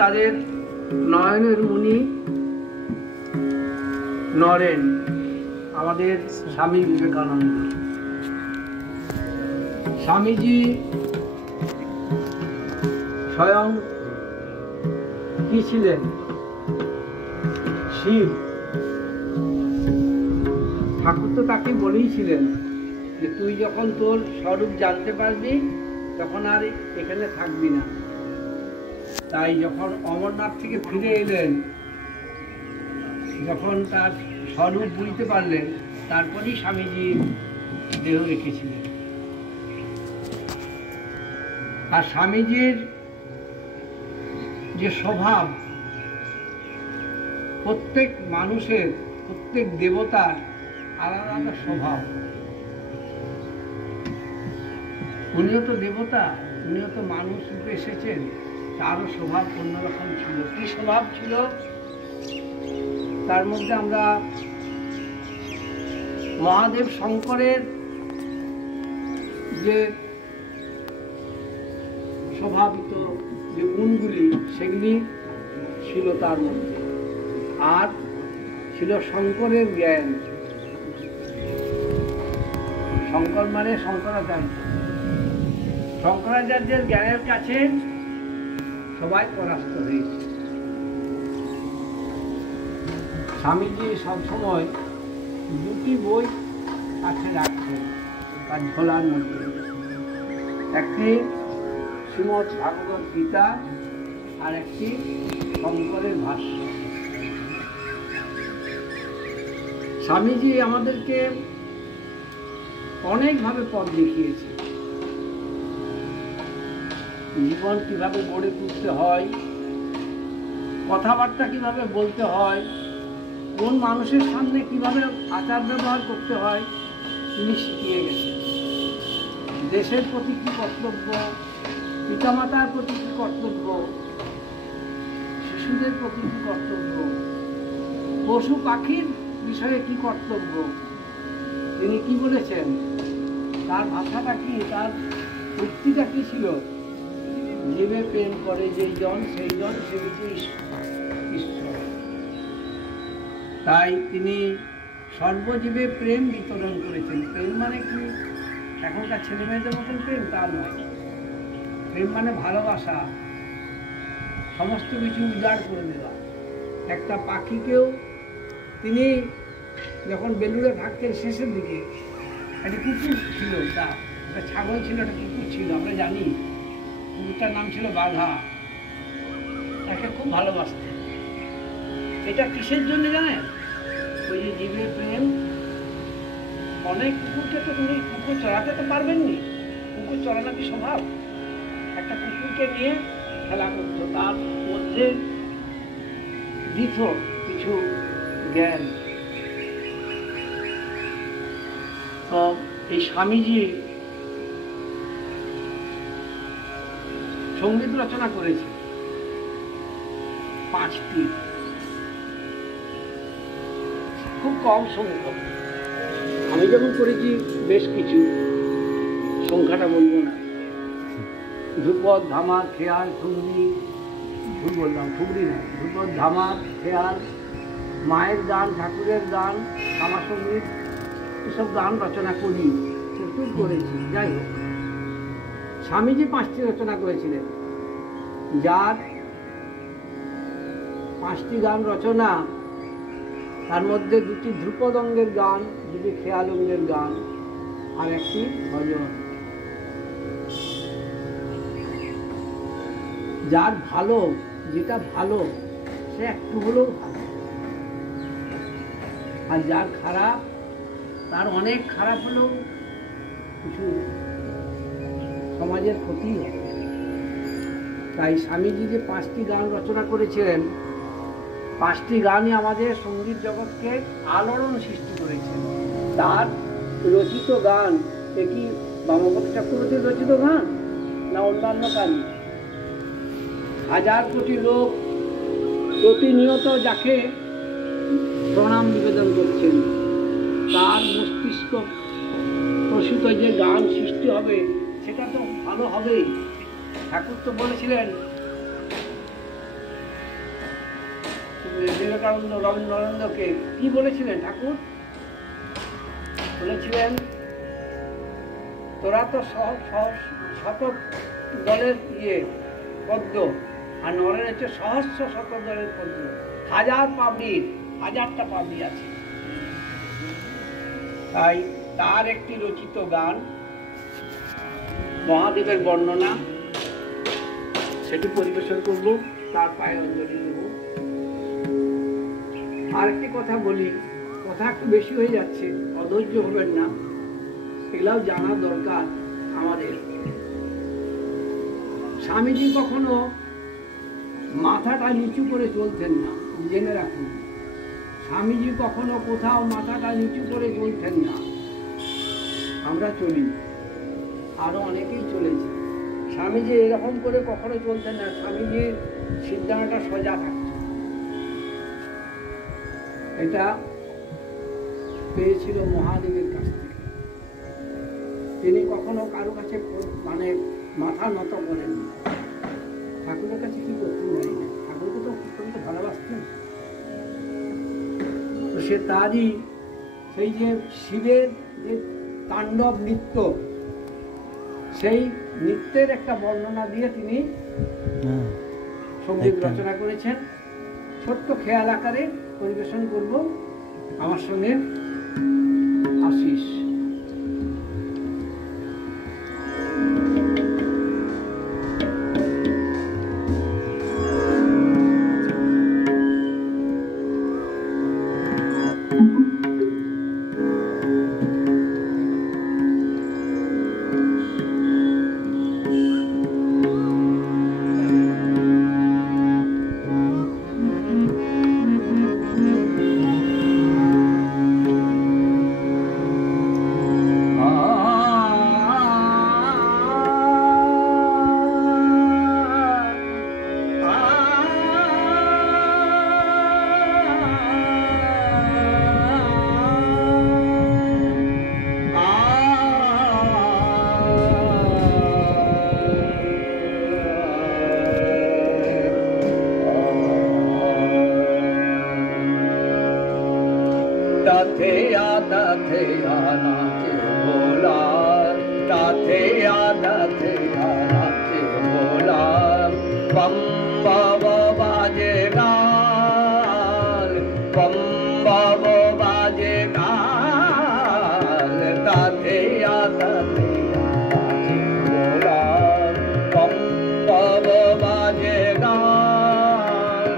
তাদের নয়নের মুনি নরেন আমাদের স্বামী বিবেকানন্দ। স্বামীজি স্বয়ং কি ছিলেন? শিব। ঠাকুর তো তাকে বলেইছিলেন যে তুই যখন তোর স্বরূপ জানতে পারবি তখন আর এখানে থাকবি না। তাই যখন অমরনাথ থেকে ফিরে এলেন, যখন তার স্বরূপ বুঝতে পারলেন, তারপরেই স্বামীজি দেহ রেখেছিলেন। আর স্বামীজির যে স্বভাব, প্রত্যেক মানুষের, প্রত্যেক দেবতার আলাদা আলাদা স্বভাব। উনিও তো দেবতা, উনিও তো মানুষ রূপে এসেছেন, তারও স্বভাব অন্যরকম ছিল। কি স্বভাব ছিল তার মধ্যে আমরা মহাদেব শঙ্করের যে স্বভাবিত যে গুণগুলি, সেগুলি ছিল তার মধ্যে। আর ছিল শঙ্করের জ্ঞান। শঙ্কর মানে শঙ্করাচার্য। শঙ্করাচার্যের জ্ঞানের কাছে সবাই পরাস্ত হয়েছে। স্বামীজি সবসময় দুটি বই কাছে রাখতেন তার ঝোলার মধ্যে। একটি শ্রীমদ্ ভাগবত গীতা আর একটি শঙ্করের ভাষ্য। স্বামীজি আমাদেরকে অনেকভাবে পথ দেখিয়েছে। জীবন কিভাবে গড়ে তুলতে হয়, কথাবার্তা কিভাবে বলতে হয়, কোন মানুষের সামনে কিভাবে আচার ব্যবহার করতে হয়, তিনি শিখিয়ে গেছেন। দেশের প্রতি কি কর্তব্য, পিতামাতার প্রতি কি কর্তব্য, শিশুদের প্রতি কি কর্তব্য, পশু পাখির বিষয়ে কি কর্তব্য, তিনি কি বলেছেন, তার ভাষাটা কি, তার উক্তিটা কি ছিল? জীবে প্রেম করে যেই জন সেই জন সেবিছে ঈশ্বর। তাই তিনি সর্বজীবে প্রেম বিতরণ করেছেন। প্রেম মানে কি এখনকার ছেলে মেয়েদের মতন প্রেম তা নয়। প্রেম মানে ভালোবাসা, সমস্ত কিছু উজাড় করে দেওয়া। একটা পাখিকেও তিনি যখন বেলুড়ে থাকতেন শেষের দিকে, একটা কুকুর ছিল, তার একটা ছাগল ছিল, একটা কুকুর ছিল, আমরা জানি। কুকুরটার নাম ছিল বাঘা। তাকে খুব ভালোবাসতেন। এটা কিসের জন্য জানেন? ওই যে জীবের প্রেম। অনেক কুকুরকে তো তুমি কুকুর চড়াতে তো পারবেন নি। কুকুর চড়ানো কি স্বভাব? একটা কুকুরকে নিয়ে খেলা করতো, তার মধ্যে দিত কিছু জ্ঞান। তো এই স্বামীজি সঙ্গীত রচনা করেছে 5টি, খুব কম সংখ্যক। আমি যেমন করেছি বেশ কিছু, সংখ্যাটা বলবো না। ধ্রুপদ, ধামার, খেয়াল, ঠুমরি, ভুল বললাম, ঠুমরি না, ধ্রুপদ, ধামার, খেয়াল, মায়ের গান, ঠাকুরের গান, শ্যামাসঙ্গীত, এসব গান রচনা করি, প্রচুর করেছি। যাই হোক, স্বামীজি 5টি রচনা করেছিলেন, যার 5টি গান রচনা, তার মধ্যে 2টি ধ্রুপদ অঙ্গের গান, 2টি খেয়াল অঙ্গের গান, আর একটি ভজন। যার ভালো, যেটা ভালো সে একটু হলেও ভালো, আর যার খারাপ তার অনেক খারাপ হলেও কিছু সমাজের ক্ষতি হবে। তাই স্বামীজি যে 5টি গান রচনা করেছিলেন, 5টি গানই আমাদের সঙ্গীত জগৎকে আলোড়ন সৃষ্টি করেছে। তার রচিত গান কি বামপদ চক্রবর্তীর রচিত গান না অন্যান্য গানই? 1000 কোটি লোক প্রতিনিয়ত যাকে প্রণাম নিবেদন করছেন, তার মস্তিষ্ক প্রসূত যে গান সৃষ্টি হবে সেটা তো ভালো হবেই। ঠাকুর তো বলেছিলেন বিবেকানন্দ রবীন্দ্রনাথকে কি বলেছিলেন ঠাকুর? বলেছিলেন, তোরা তো শত দলের পদ্ম, আর নরের হচ্ছে সহস্র শত দলের পদ্ম। হাজারটা পাবলি আছে। তাই তার একটি রচিত গান মহাদেবের বর্ণনা, সেটি পরিবেশন করব, তার পায়ে অঞ্জলি দেব। আর একটি কথা বলি, কথা একটু বেশি হয়ে যাচ্ছে, অধৈর্য হবেন না, এগুলাও জানা দরকার আমাদের। স্বামীজি কখনো মাথাটা নিচু করে চলতেন না, জেনে রাখুন। স্বামীজি কখনো কোথাও মাথাটা নিচু করে চলতেন না। আমরা চলি, আরো অনেকেই চলেছে। স্বামীজি এরকম করে কখনো চলতেন না, স্বামীজির সিদ্ধান্তটা সোজা থাকত। এটা পেয়েছিল মহাদেবের কাছ থেকে। তিনি কখনো কারো কাছে মানে মাথা নত করেন। ঠাকুরের কাছে কি করতেন জানি না, ঠাকুরকে তো অত্যন্ত ভালোবাসতেন। তো সে তারই সেই যে শিবের যে তাণ্ডব নৃত্য, সেই নৃত্যের একটা বর্ণনা দিয়ে তিনি সঙ্গীত রচনা করেছেন। ছোট্ট খেয়াল আকারে পরিবেশন করব আমার সঙ্গে আশিস। नाचे भोला, नाचे भोला, बम बाबा बाजे गाल, बम बाबा बाजे गाल, नाचे भोला, बम बाबा बाजे गाल,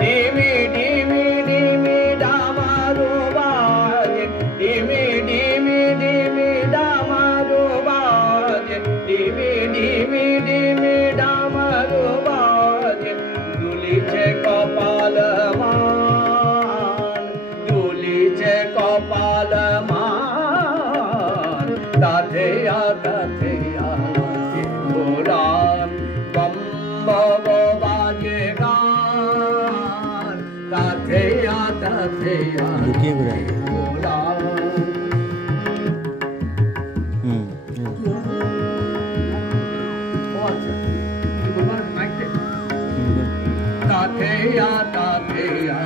डिमी डिमी डिमी डामारो बाजे, डिमी डिमी डिमी डामारो बाजे, डिमी डिमी डिमी डामारो बाजे, दुलीचे कपाल मान, दुलीचे कपाल मान, ताथेया ताथेया नाचे भोला, बम बाबा बाजे गान, ताथेया ताथेया भोला। ताथेया ताथेया